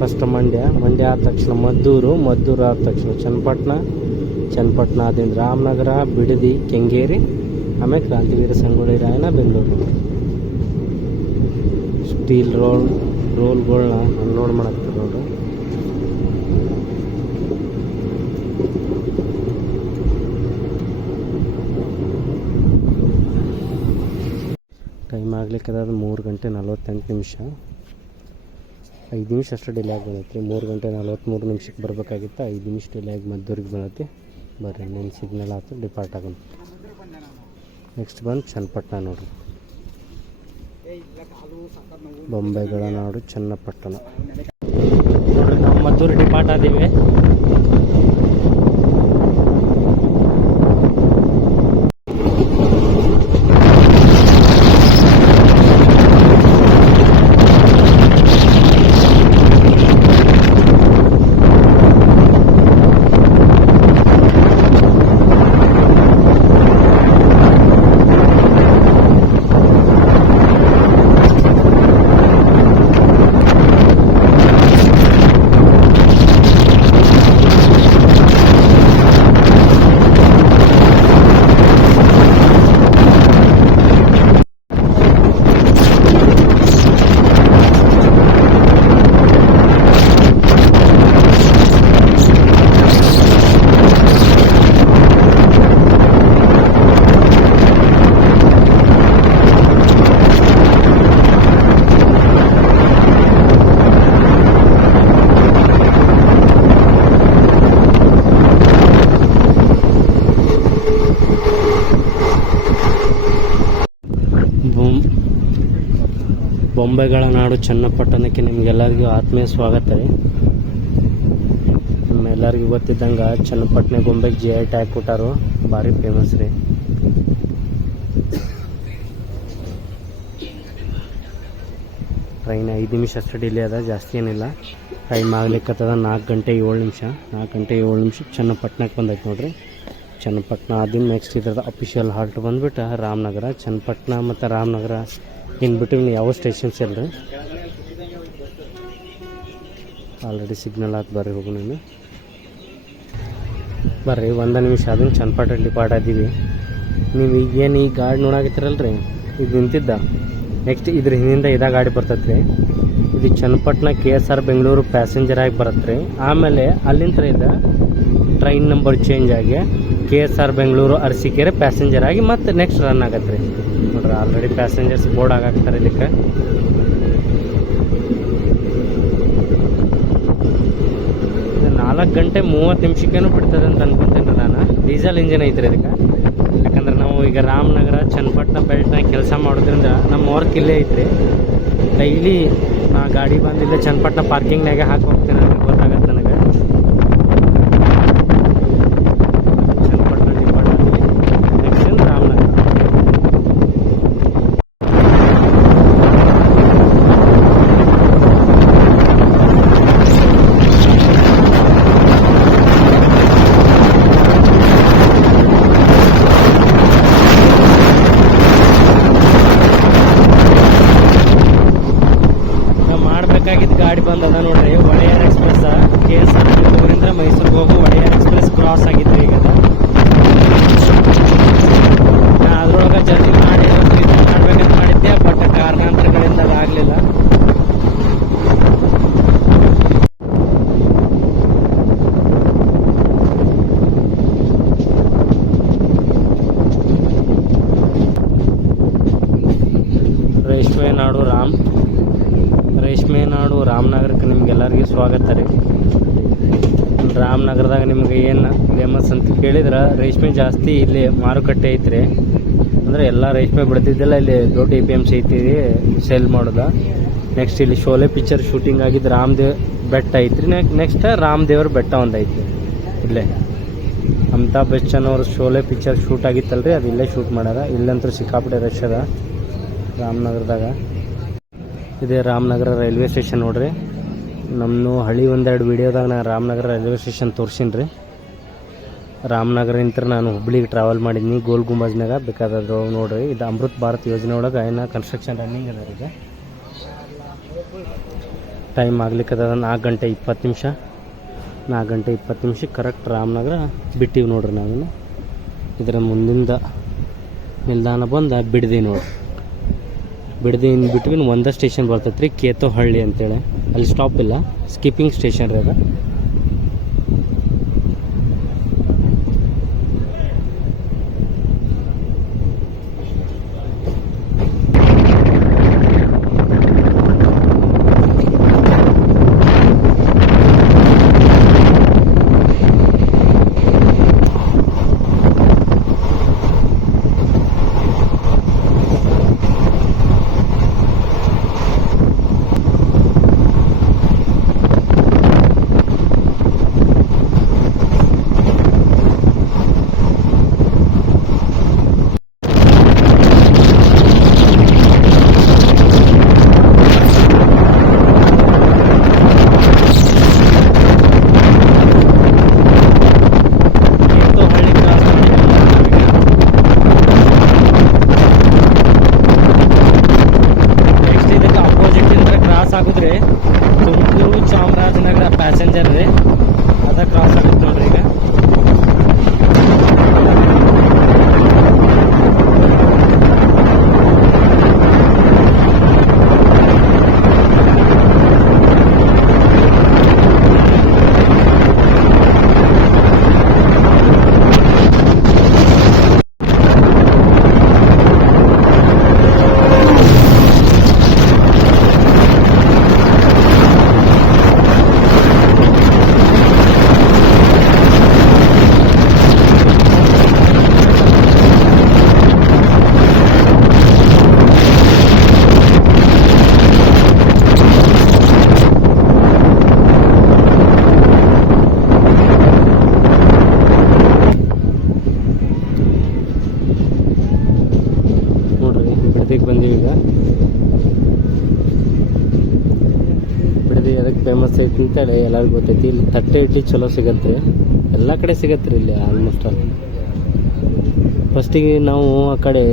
ಫಸ್ಟ್ ಮಂಡ್ಯ ಆದ ತಕ್ಷಣ ಮದ್ದೂರು ಆದ ತಕ್ಷಣ ಚನ್ನಪಟ್ಟಣ ಆದಿಂದ ರಾಮನಗರ, ಬಿಡದಿ, ಕೆಂಗೇರಿ, ಆಮೇಲೆ ಕ್ರಾಂತಿವೀರ ಸಂಗೊಳ್ಳಿ ರಾಯಣ್ಣ, ಬೆಂಗಳೂರು. ಸ್ಟೀಲ್ ರೋಲ್ಗಳನ್ನ ಅನ್ಲೋಡ್ ಮಾಡಾಕ್ತಾರೆ ನೋಡ್ರಿ. ಟೈಮ್ ಆಗ್ಲಿಕ್ಕೆ ಅದಾದ 3 ಗಂಟೆ 48 ನಿಮಿಷ. 5 ನಿಮಿಷ ಅಷ್ಟು ಡಿಲೇ ಆಗಿ ಬಂದೈತಿ. 3 ಗಂಟೆ 43 ನಿಮಿಷಕ್ಕೆ ಬರಬೇಕಾಗಿತ್ತು, 5 ನಿಮಿಷ ಡಿಲೇ ಆಗಿ ಮದ್ದೂರಿಗೆ ಬಂದೈತಿ. ಬರ್ರಿ ಇನ್ನೇನು ಸಿಗ್ನಲ್ ಆಯ್ತು, ಡಿಪಾರ್ಟ್ ಆಗೋಣ. ನೆಕ್ಸ್ಟ್ ಬಂದು ಚನ್ನಪಟ್ಟಣ ನೋಡ್ರಿ. ಬೊಂಬೆಗಳ ನಾಡು ಚನ್ನಪಟ್ಟಣ ನೋಡ್ರಿ. ನಾವು ಮದ್ದೂರು ಡಿಪಾರ್ಟ್ ಆದೀವಿ. ಗೊಂಬೆಗಳ ನಾಡು ಚನ್ನಪಟ್ಟಣಕ್ಕೆ ನಿಮಗೆಲ್ಲರಿಗೂ ಆತ್ಮೀಯ ಸ್ವಾಗತ ರೀ. ನಿಮ್ಮೆಲ್ಲರಿಗೂ ಗೊತ್ತಿದ್ದಂಗೆ ಚನ್ನಪಟ್ಟಣ ಗೊಂಬೆಗೆ GI ಟ್ಯಾಗ್ ಕೊಟ್ಟಾರು, ಭಾರಿ ಫೇಮಸ್ ರೀ. ಟ್ರೈನ್ 5 ನಿಮಿಷ ಅಷ್ಟು ಡಿಲೇ ಅದ, ಜಾಸ್ತಿ ಏನಿಲ್ಲ. ಟೈಮ್ ಆಗ್ಲಿಕ್ಕತ್ತದ 4 ಗಂಟೆ 7 ನಿಮಿಷ. 4 ಗಂಟೆ 7 ನಿಮಿಷ ಚನ್ನಪಟ್ಟಣಕ್ಕೆ ಬಂದೈತೆ ನೋಡ್ರಿ. ಚನ್ನಪಟ್ಟಣ ಆದಿನ ನೆಕ್ಸ್ಟ್ ಇದ್ರದ್ದು ಅಫಿಷಿಯಲ್ ಹಾಲ್ಟ್ ಬಂದುಬಿಟ್ಟು ರಾಮನಗರ. ಚನ್ನಪಟ್ಟಣ ಮತ್ತು ರಾಮನಗರ ಇನ್ಬಿಟ್ಟು ಯಾವ ಸ್ಟೇಷನ್ಸ್ ಇಲ್ಲರಿ. ಆಲ್ರೆಡಿ ಸಿಗ್ನಲ್ ಆಯ್ತು, ಬರ್ರಿ ಹೋಗು ನೀನು ಬರ್ರಿ. 1 ನಿಮಿಷ ಅದನ್ನು ಚನ್ನಪಟ್ಟಣ ಡಿಪಾರ್ಟ್ ಆದ್ದೀವಿ. ನೀವು ಈಗೇನು ಈ ಗಾಡಿ ನೋಡಾಕತ್ತೀರಲ್ರಿ, ಇದು ನಿಂತಿದ್ದ. ನೆಕ್ಸ್ಟ್ ಇದ್ರ ಹಿಂದಿಂದ ಇದ ಗಾಡಿ ಬರ್ತೈತೆ ರೀ. ಇದು ಚನ್ನಪಟ್ಟಣ KSR ಬೆಂಗಳೂರು ಪ್ಯಾಸೆಂಜರ್ ಆಗಿ ಬರುತ್ತೆ ರೀ. ಆಮೇಲೆ ಅಲ್ಲಿಂದ ಇದು ಟ್ರೈನ್ ನಂಬರ್ ಚೇಂಜ್ ಆಗಿ KSR ಬೆಂಗಳೂರು ಅರಸೀಕೆರೆ ಪ್ಯಾಸೆಂಜರ್ ಆಗಿ ಮತ್ತೆ ನೆಕ್ಸ್ಟ್ ರನ್ ಆಗತ್ತೆ ರೀ. ನೋಡ್ರಿ ಆಲ್ರೆಡಿ ಪ್ಯಾಸೆಂಜರ್ಸ್ ಬೋರ್ಡ್ ಆಗಾಕ್ತಾರೆ ಇದಕ್ಕೆ. ಇದು 4 ಗಂಟೆ 30 ನಿಮಿಷಕ್ಕೇನು ಬಿಡ್ತದೆ ಅಂತ ಅನ್ಕೊಂತೀನಿ ರೀ ನಾನು. ಡೀಸೆಲ್ ಇಂಜಿನ್ ಐತ್ರಿ ಇದಕ್ಕೆ. ಯಾಕಂದ್ರೆ ನಾವು ಈಗ ರಾಮನಗರ ಚನ್ನಪಟ್ಟಣ ಬೆಲ್ಟ್ನಾಗ ಕೆಲಸ ಮಾಡೋದ್ರಿಂದ ನಮ್ಮ ವರ್ಕ್ ಇಲ್ಲೇ ಐತ್ರಿ. ಡೈಲಿ ನಾ ಗಾಡಿ ಬಂದಿಲ್ಲೇ ಚನ್ನಪಟ್ಟಣ ಪಾರ್ಕಿಂಗ್ನಾಗೆ ಹಾಕಿ ಹೋಗ್ತೀನಿ ಅಂತ ಗೊತ್ತಾಗತ್ತೆ ನನಗೆ. Channapatna depart next Ramanagara. ಗಾಡಿ ಬಂದದ ನೋಡ್ರಿ, ಒಡೆಯರ್ ಎಕ್ಸ್ಪ್ರೆಸ್. KSR ಬೆಂಗಳೂರಿಂದ ಮೈಸೂರಿಗೆ ಹೋಗೋ ಒಡೆಯರ್ ಎಕ್ಸ್ಪ್ರೆಸ್ ಕ್ರಾಸ್ ಆಗಿತ್ತು ಈಗ. ಅದ್ರೊಳಗೆ ಜರ್ನಿ ಮಾಡಿ ಮಾಡ್ಬೇಕಂತ ಮಾಡಿದ್ದೆ, ಬಟ್ ಕಾರಣಾಂತರಗಳಿಂದ ಆಗಲಿಲ್ಲ. ರೇಷ್ಮೆ ನಾಡು ರಾಮನಗರಕ್ಕೆ ನಿಮ್ಗೆಲ್ಲರಿಗೂ ಸ್ವಾಗತ ರೀ. ರಾಮನಗರದಾಗ ನಿಮ್ಗೆ ಏನು ಫೇಮಸ್ ಅಂತ ಕೇಳಿದ್ರೆ, ರೇಷ್ಮೆ ಜಾಸ್ತಿ ಇಲ್ಲಿ ಮಾರುಕಟ್ಟೆ ಐತ್ರಿ. ಅಂದರೆ ಎಲ್ಲ ರೇಷ್ಮೆ ಬಿಡ್ತಿದ್ದೆಲ್ಲ ಇಲ್ಲಿ ದೊಡ್ಡ APMC ಐತಿ ಸೇಲ್ ಮಾಡೋದು. ನೆಕ್ಸ್ಟ್ ಇಲ್ಲಿ ಶೋಲೆ ಪಿಕ್ಚರ್ ಶೂಟಿಂಗ್ ಆಗಿದ್ದು ರಾಮದೇವ್ ಬೆಟ್ಟ ಐತ್ರಿ. ನೆಕ್ಸ್ಟ್ ರಾಮದೇವ್ರ ಬೆಟ್ಟ ಒಂದು ಐತಿ ಇಲ್ಲೇ. ಅಮಿತಾಬ್ ಬಚ್ಚನ್ ಅವ್ರ ಶೋಲೆ ಪಿಕ್ಚರ್ ಶೂಟ್ ಆಗಿತ್ತಲ್ರಿ, ಅದು ಇಲ್ಲೇ ಶೂಟ್ ಮಾಡ್ಯಾರ. ಇಲ್ಲಂತೂ ಸಿಕ್ಕಾಪಟ್ಟೆ ರಶ್ ಅದ ರಾಮನಗರದಾಗ. ಇದೇ ರಾಮನಗರ ರೈಲ್ವೆ ಸ್ಟೇಷನ್ ನೋಡ್ರಿ. ನಮ್ಮನ್ನು ಹಳಿ ಒಂದೆರಡು ವೀಡಿಯೋದಾಗ ನಾನು ರಾಮನಗರ ರೈಲ್ವೆ ಸ್ಟೇಷನ್ ತೋರಿಸೀನಿ ರೀ. ರಾಮನಗರದಿಂದ ನಾನು ಹುಬ್ಳಿಗೆ ಟ್ರಾವೆಲ್ ಮಾಡಿದ್ನಿ, ಗೋಲ್ ಗುಂಬಜ್ನಾಗ. ಬೇಕಾದ್ರೆ ನೋಡ್ರಿ, ಇದು ಅಮೃತ್ ಭಾರತ್ ಯೋಜನೆ ಒಳಗೆ ಏನೋ ಕನ್ಸ್ಟ್ರಕ್ಷನ್ ರನ್ನಿಂಗ್ ಅದ ಈಗ. ಟೈಮ್ ಆಗ್ಲಿಕ್ಕದ 4 ಗಂಟೆ 20 ನಿಮಿಷ. 4 ಗಂಟೆ 20 ನಿಮಿಷಕ್ಕೆ ಕರೆಕ್ಟ್ ರಾಮನಗರ ಬಿಟ್ಟಿವಿ ನೋಡ್ರಿ. ನಾವೇನು ಇದರ ಮುಂದಿಂದ ನಿಲ್ದಾಣ ಬಂದು ಬಿಡ್ದಿ ನೋಡ್ರಿ. ಬಿಡದಿ ಇನ್ ಬಿಟ್ವೀನ್ ಒಂದೇ ಸ್ಟೇಷನ್ ಬರ್ತೈತೆ ರೀ, ಕೇತೋಹಳ್ಳಿ ಅಂತೇಳಿ. ಅಲ್ಲಿ ಸ್ಟಾಪ್ ಇಲ್ಲ, ಸ್ಕಿಪ್ಪಿಂಗ್ ಸ್ಟೇಷನ್ ರೀ ಅದು. ಬಂದೀವಿ ಈಗ. ಬಿಡದಿ ಅದಕ್ಕೆ ಫೇಮಸ್ ಐತಿ ಅಂತೇಳಿ ಎಲ್ಲರಿಗೂ ಗೊತ್ತೈತಿ. ಇಲ್ಲಿ ತಟ್ಟೆ ಇಡ್ಲಿ ಚಲೋ ಸಿಗತ್ತೆ, ಎಲ್ಲ ಕಡೆ ಸಿಗತ್ತೆ ರೀ ಇಲ್ಲಿ ಆಲ್ಮೋಸ್ಟ್ ಆಲ್. ಫಸ್ಟಿಗೆ ನಾವು ಆ ಕಡೆ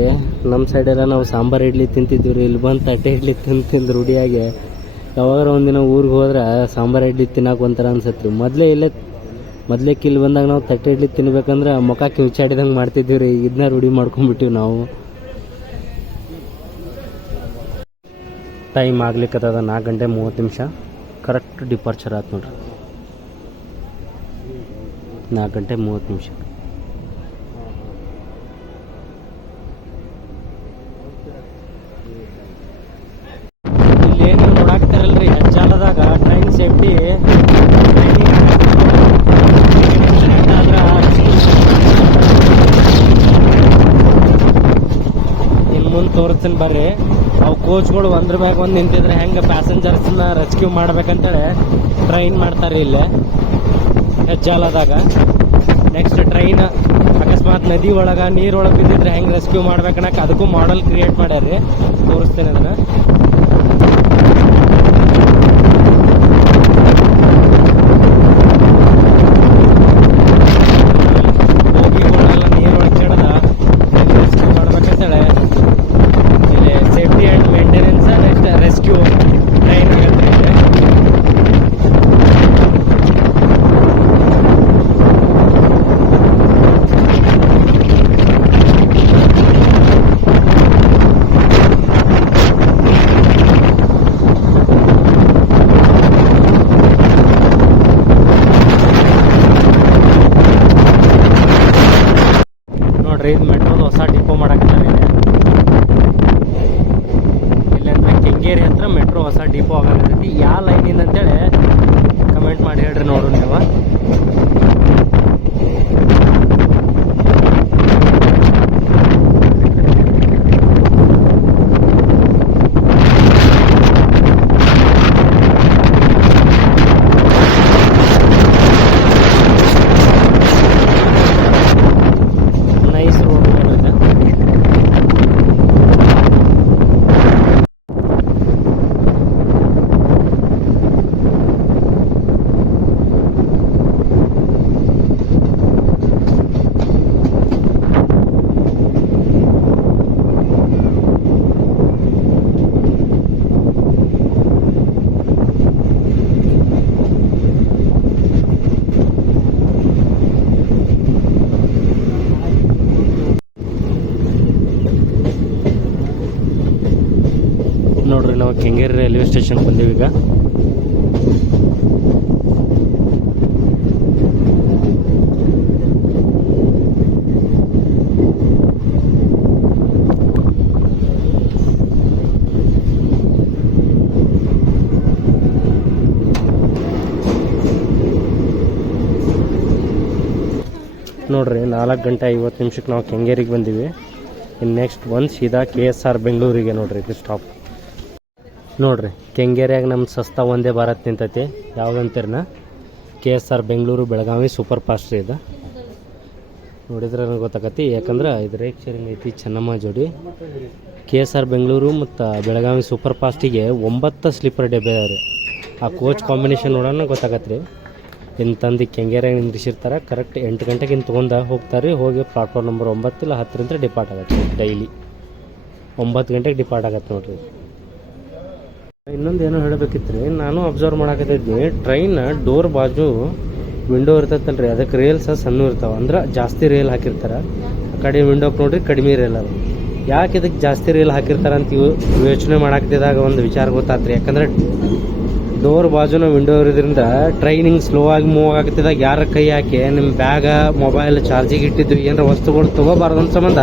ನಮ್ಮ ಸೈಡೆಲ್ಲ ನಾವು ಸಾಂಬಾರು ಇಡ್ಲಿ ತಿಂತಿದ್ದೀವಿ ರೀ. ಇಲ್ಲಿ ಬಂದು ತಟ್ಟೆ ಇಡ್ಲಿ ತಿಂದು ರೂಢಿಯಾಗಿ ಯಾವಾಗಾರ ಒಂದಿನ ಊರಿಗೆ ಹೋದ್ರೆ ಸಾಂಬಾರು ಇಡ್ಲಿ ತಿನ್ನಕ್ಕೆ ಒಂಥರ ಅನ್ಸತ್ತೆ ರೀ. ಮೊದಲೇ ಇಲ್ಲಿ ಬಂದಾಗ ನಾವು ತಟ್ಟೆ ಇಡ್ಲಿ ತಿನ್ಬೇಕಂದ್ರೆ ಮುಖ ಕಿವಿಚಾಡಿದಂಗೆ ಮಾಡ್ತಿದ್ದೀವಿ ರೀ. ಇದನ್ನ ರೂಢಿ ಮಾಡ್ಕೊಂಡ್ಬಿಟ್ಟಿವಿ ನಾವು. ಟೈಮ್ ಆಗ್ಲಿಕ್ಕದ 4:30 ಕರೆಕ್ಟ್ ಡಿಪಾರ್ಚರ್ ಆಯ್ತು ನೋಡ್ರಿ. 4:30. ಇಲ್ಲಿ ಏನು ನೋಡಾಕ್ತಾರಲ್ರಿ ಹೆಜ್ಜಾಲದಾಗ ಟ್ರೈನ್ ಸೇಫ್ಟಿ ಇನ್ನು ಮುಂದೆ ತೋರಿಸ್ತೀನಿ ಬರ್ರಿ. ಅವು ಕೋಚ್ಗಳು ಒಂದ್ರ ಮ್ಯಾಗ ಒಂದು ನಿಂತಿದ್ರೆ ಹೆಂಗೆ ಪ್ಯಾಸೆಂಜರ್ಸ್ನ ರೆಸ್ಕ್ಯೂ ಮಾಡ್ಬೇಕಂತೇಳಿ ಟ್ರೈನ್ ಮಾಡ್ತಾರೆ ಇಲ್ಲೇ ಹೆಜ್ಜಾಲದಾಗ. ನೆಕ್ಸ್ಟ್ ಟ್ರೈನ್ ಅಕಸ್ಮಾತ್ ನದಿ ಒಳಗೆ ನೀರೊಳಗೆ ಬಿದ್ದಿದ್ರೆ ಹೆಂಗೆ ರೆಸ್ಕ್ಯೂ ಮಾಡ್ಬೇಕನ್ನಕ್ಕೆ ಅದಕ್ಕೂ ಮಾಡೆಲ್ ಕ್ರಿಯೇಟ್ ಮಾಡ್ಯಾರ್ರಿ. ತೋರಿಸ್ತೇನೆ ಅದನ್ನು. ಹೋಗಿಗಳೆಲ್ಲ ನೀರೊಳಗೆ ಕೆಡದ ರೆಸ್ಕ್ಯೂ ಮಾಡ್ಬೇಕಂತೇಳಿ ಇಲ್ಲಿ safety and maintenance next rescue train ಆಗತ್ತೆ ಇಲ್ಲಿ. ನೋಡ್ರಿ, ಇದು ಮೆಟ್ರೋದ ಹೊಸ ಡಿಪೋ ಮಾಡಾಕತ್ತಾರೆ ಇಲ್ಲಿ ಅಂದ್ರೆ ಕೆಂಗೇರಿ ಹತ್ರ ಮೆಟ್ರೋ ಹೊಸ ಡಿಪೋ ಆಗತೈತಿ. ಯಾವ ಲೈನಿಂದ ಅಂತೇಳಿ ಕಮೆಂಟ್ ಮಾಡಿ ಹೇಳ್ರಿ ನೋಡ್ರಿ ನೀವು. ನೈಸ್ ರೋಡ್ ಇದೆ. ನೋಡ್ರಿ, ನಾವು ಕೆಂಗೇರಿ ರೈಲ್ವೆ ಸ್ಟೇಷನ್ ಬಂದೀವಿ ಈಗ. ನೋಡ್ರಿ, 4:50 ನಾವು ಕೆಂಗೇರಿಗೆ ಬಂದೀವಿ. ಇನ್ನು ನೆಕ್ಸ್ಟ್ ಸೀದಾ KSR ಬೆಂಗಳೂರಿಗೆ. ನೋಡ್ರಿ, ಇದು ಸ್ಟಾಪ್. ನೋಡ್ರಿ, ಕೆಂಗೇರಿಯಾಗ ನಮ್ಮ ಸಸ್ತಾ ಒಂದೇ ಭಾರತ್ ನಿಂತೈತಿ. ಯಾವುದಂತೀರನ KSR Bengaluru Belagavi super fast ರೀ ಇದು. ನೋಡಿದ್ರೆ ನನಗೆ ಗೊತ್ತಾಗತ್ತಿ, ಯಾಕಂದ್ರೆ ಇದು ರೇಕ್ ಶೇರಿಂಗ್ ಐತಿ ಚೆನ್ನಮ್ಮ ಜೋಡಿ. KSR ಬೆಂಗಳೂರು ಮತ್ತು ಬೆಳಗಾವಿ ಸೂಪರ್ ಫಾಸ್ಟಿಗೆ 9 ಸ್ಲೀಪರ್ ಡಬ್ಬೆ ಅದಾವೆ ರೀ. ಆ ಕೋಚ್ ಕಾಂಬಿನೇಷನ್ ನೋಡೋಣ ಗೊತ್ತಾಗತ್ತೆ ರೀ. ಇನ್ನು ತಂದು ಕೆಂಗೇರಿಯಾಗ ನಿಂದ್ರಿಸಿರ್ತಾರೆ. ಕರೆಕ್ಟ್ 8 ಗಂಟೆಗೆ ಇನ್ನು ತೊಗೊಂಡು ಹೋಗ್ತಾರೆ ರೀ. ಹೋಗಿ ಪ್ಲಾಟ್ಫಾರ್ಮ್ ನಂಬರ್ 9 ಇಲ್ಲ 10 ಡಿಪಾರ್ಟ್ ಆಗತ್ತೆ. ಡೈಲಿ 9 ಗಂಟೆಗೆ ಡಿಪಾರ್ಟ್ ಆಗತ್ತೆ ನೋಡ್ರಿ. ಇನ್ನೊಂದು ಏನೋ ಹೇಳಬೇಕಿತ್ತು ರೀ, ನಾನು ಅಬ್ಸರ್ವ್ ಮಾಡಾಕತ್ತಿದ್ದೆ. ಟ್ರೈನ್ ಡೋರ್ ಬಾಜು ವಿಂಡೋ ಇರ್ತೈತಲ್ರಿ, ಅದಕ್ಕೆ ರೇಲ್ಸ್ ಸಣ್ಣ ಇರ್ತಾವೆ. ಅಂದ್ರೆ ಜಾಸ್ತಿ ರೇಲ್ ಹಾಕಿರ್ತಾರೆ. ಆ ಕಡೆ ವಿಂಡೋಕ್ಕೆ ನೋಡ್ರಿ ಕಡಿಮೆ ರೇಲ್ ಅದು. ಯಾಕೆ ಇದಕ್ಕೆ ಜಾಸ್ತಿ ರೇಲ್ ಹಾಕಿರ್ತಾರೆ ಅಂತ ಯೋಚನೆ ಮಾಡಾಕತ್ತಿದಾಗ ಒಂದು ವಿಚಾರ ಗೊತ್ತಾತ್ರಿ. ಯಾಕಂದ್ರೆ ಡೋರ್ ಬಾಜುನ ವಿಂಡೋ ಇರೋದ್ರಿಂದ ಟ್ರೈನಿಂಗ್ ಸ್ಲೋ ಆಗಿ ಮೂವ್ ಆಗ್ತಿದ್ದಾಗ ಯಾರ ಕೈ ಹಾಕಿ ನಿಮ್ಮ ಬ್ಯಾಗ ಮೊಬೈಲ್ ಚಾರ್ಜಿಗೆ ಇಟ್ಟಿದ್ದು ಏನಾರ ವಸ್ತುಗಳು ತೊಗೋಬಾರ್ದು ಅನ್ನೋ ಸಂಬಂಧ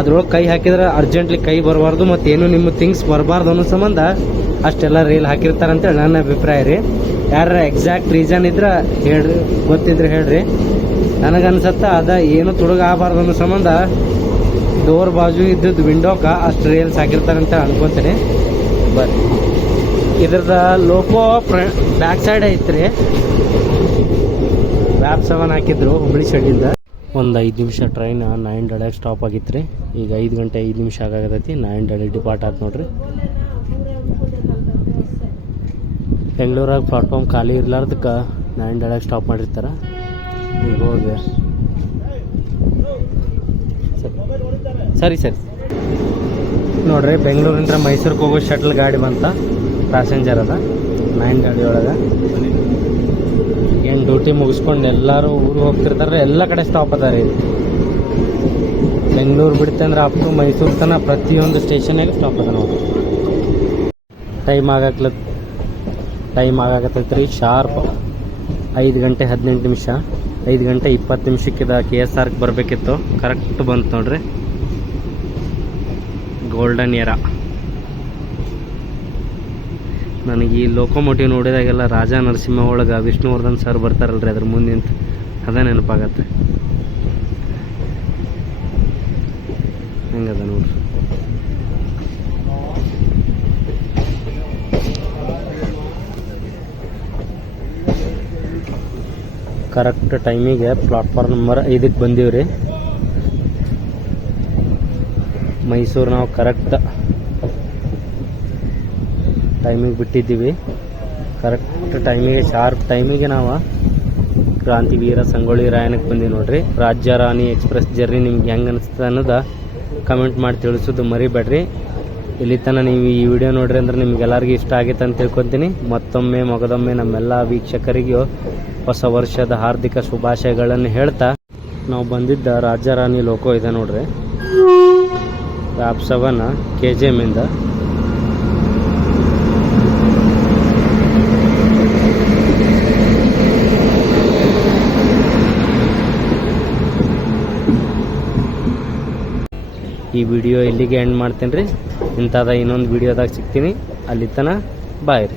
ಅದ್ರೊಳಗೆ ಕೈ ಹಾಕಿದ್ರೆ ಅರ್ಜೆಂಟ್ಲಿ ಕೈ ಬರಬಾರ್ದು, ಮತ್ತೇನು ನಿಮ್ಮ ಥಿಂಗ್ಸ್ ಬರಬಾರ್ದು ಅನ್ನೋ ಸಂಬಂಧ ಅಷ್ಟೆಲ್ಲ ರೇಲ್ ಹಾಕಿರ್ತಾರಂತೇಳಿ ನನ್ನ ಅಭಿಪ್ರಾಯ ರೀ. ಯಾರ ಎಕ್ಸಾಕ್ಟ್ ರೀಸನ್ ಇದ್ರೆ ಹೇಳ್ರಿ, ಗೊತ್ತಿದ್ರೆ ಹೇಳ್ರಿ. ನನಗನ್ಸತ್ತ ಅದ ಏನು ತುಡುಗ ಆಗಬಾರ್ದು ಅನ್ನೋ ಸಂಬಂಧ ಡೋರ್ ಬಾಜು ಇದ್ದದ್ದು ವಿಂಡೋಕ ಅಷ್ಟು ರೇಲ್ಸ್ ಹಾಕಿರ್ತಾರಂತ ಅನ್ಕೊತೀನಿ. ಬಟ್ ಇದ್ರದ ಲೋಕೋ ಬ್ಯಾಕ್ ಸೈಡ್ ಐತ್ರಿ. ವ್ಯಾಪ್ 7 ಹಾಕಿದ್ರು ಹುಬ್ಬಳ್ಳಿ ಸೈಡಿಂದ. ಒಂದು 5 ನಿಮಿಷ ಟ್ರೈನ್ ನಾಯಂಡಳ್ಯಾಗ ಸ್ಟಾಪ್ ಆಗಿತ್ತು ರೀ. ಈಗ 5 ಗಂಟೆ 5 ನಿಮಿಷ ಆಗಾಗತ್ತೈತಿ. ನಾಯಂಡಳ್ಳಿ ಡಿಪಾರ್ಟ್ ಆಯ್ತು ನೋಡ್ರಿ. ಬೆಂಗಳೂರಾಗ ಪ್ಲಾಟ್ಫಾರ್ಮ್ ಖಾಲಿ ಇರ್ಲಾರ್ದಕ್ಕೆ ನಾಯಂಡಳ್ಯಾಗ ಸ್ಟಾಪ್ ಮಾಡಿರ್ತಾರೆ. ಈಗ ಹೋಗಿ ಸರಿ ನೋಡ್ರಿ, ಬೆಂಗಳೂರಿಂದ ಮೈಸೂರಿಗೆ ಹೋಗೋ ಶಟ್ಲ್ ಗಾಡಿ ಬಂತ. ಪ್ಯಾಸೆಂಜರ್ ಅದ ನಾಯಂಡಳ್ಳಿ ಒಳಗೆ. ಏನು ಡ್ಯೂಟಿ ಮುಗಿಸ್ಕೊಂಡು ಎಲ್ಲರೂ ಊರಿಗೆ ಹೋಗ್ತಿರ್ತಾರೆ. ಎಲ್ಲ ಕಡೆ ಸ್ಟಾಪ್ ಅದ ರೀ. ಬೆಂಗಳೂರು ಬಿಡುತ್ತೆ ಅಂದ್ರೆ ಅಪ್ ಟು ಮೈಸೂರು ತನಕ ಪ್ರತಿಯೊಂದು ಸ್ಟೇಷನ್ನಾಗ ಸ್ಟಾಪ್ ಅದ ನೋಡಿ. ಟೈಮ್ ಆಗಾಕತ್ತೈತೆ ರೀ. ಶಾರ್ಪ್ 5 ಗಂಟೆ 18 ನಿಮಿಷ. 5 ಗಂಟೆ 20 ನಿಮಿಷಕ್ಕಿದ KSRಗೆ ಬರಬೇಕಿತ್ತು. ಕರೆಕ್ಟ್ ಬಂತು ನೋಡ್ರಿ. Golden Era. ನನಗೆ ಈ ಲೋಕೋಮೋಟಿವ್ ನೋಡಿದಾಗೆಲ್ಲ ರಾಜ ನರಸಿಂಹ ಒಳಗೆ ವಿಷ್ಣುವರ್ಧನ್ ಸರ್ ಬರ್ತಾರಲ್ರಿ, ಅದ್ರ ಮುಂದೆ ನಿಂತು ಅದ ನೆನಪಾಗತ್ತೆ. ಹೆಂಗದ ನೋಡ್ರಿ. ಕರೆಕ್ಟ್ ಟೈಮಿಗೆ ಪ್ಲಾಟ್ಫಾರ್ಮ್ ನಂಬರ್ 5ಕ್ಕೆ ಬಂದೀವಿ ರೀ. ಮೈಸೂರು ನಾವು ಕರೆಕ್ಟ್ ಟೈಮಿಗೆ ಬಿಟ್ಟಿದ್ದೀವಿ. ಕರೆಕ್ಟ್ ಟೈಮಿಗೆ ಶಾರ್ಪ್ ಟೈಮಿಗೆ ನಾವು ಕ್ರಾಂತಿವೀರ ಸಂಗೊಳ್ಳಿ ರಾಯಣ್ಣಕ್ಕೆ ಬಂದೀವಿ ನೋಡ್ರಿ. ರಾಜ್ಯ ರಾಣಿ ಎಕ್ಸ್ಪ್ರೆಸ್ ಜರ್ನಿ ನಿಮ್ಗೆ ಹೆಂಗೆ ಅನಿಸ್ತದೆ ಅನ್ನೋದು ಕಮೆಂಟ್ ಮಾಡಿ ತಿಳಿಸೋದು ಮರಿಬೇಡ್ರಿ. ಇಲ್ಲಿ ತನಕ ನೀವು ಈ ವಿಡಿಯೋ ನೋಡ್ರಿ ಅಂದ್ರೆ ನಿಮ್ಗೆಲ್ಲರಿಗೂ ಇಷ್ಟ ಆಗೈತೆ ಅಂತ ತಿಳ್ಕೊತೀನಿ. ಮತ್ತೊಮ್ಮೆ ಮೊಗದೊಮ್ಮೆ ನಮ್ಮೆಲ್ಲ ವೀಕ್ಷಕರಿಗೂ ಹೊಸ ವರ್ಷದ ಹಾರ್ದಿಕ ಶುಭಾಶಯಗಳನ್ನು ಹೇಳ್ತಾ, ನಾವು ಬಂದಿದ್ದ ರಾಜ್ಯ ರಾಣಿ ಲೋಕೋ ಇದೆ ನೋಡ್ರಿ. ಆಪ್ 7 KGM ಇಂದ. ಈ ವಿಡಿಯೋ ಇಲ್ಲಿಗೆ ಎಂಡ್ ಮಾಡ್ತೀನಿ ರೀ. ಇಂಥದ ಇನ್ನೊಂದು ವಿಡಿಯೋದಾಗ ಸಿಗ್ತೀನಿ. ಅಲ್ಲಿ ತನಕ ಬಾಯ್ ರೀ.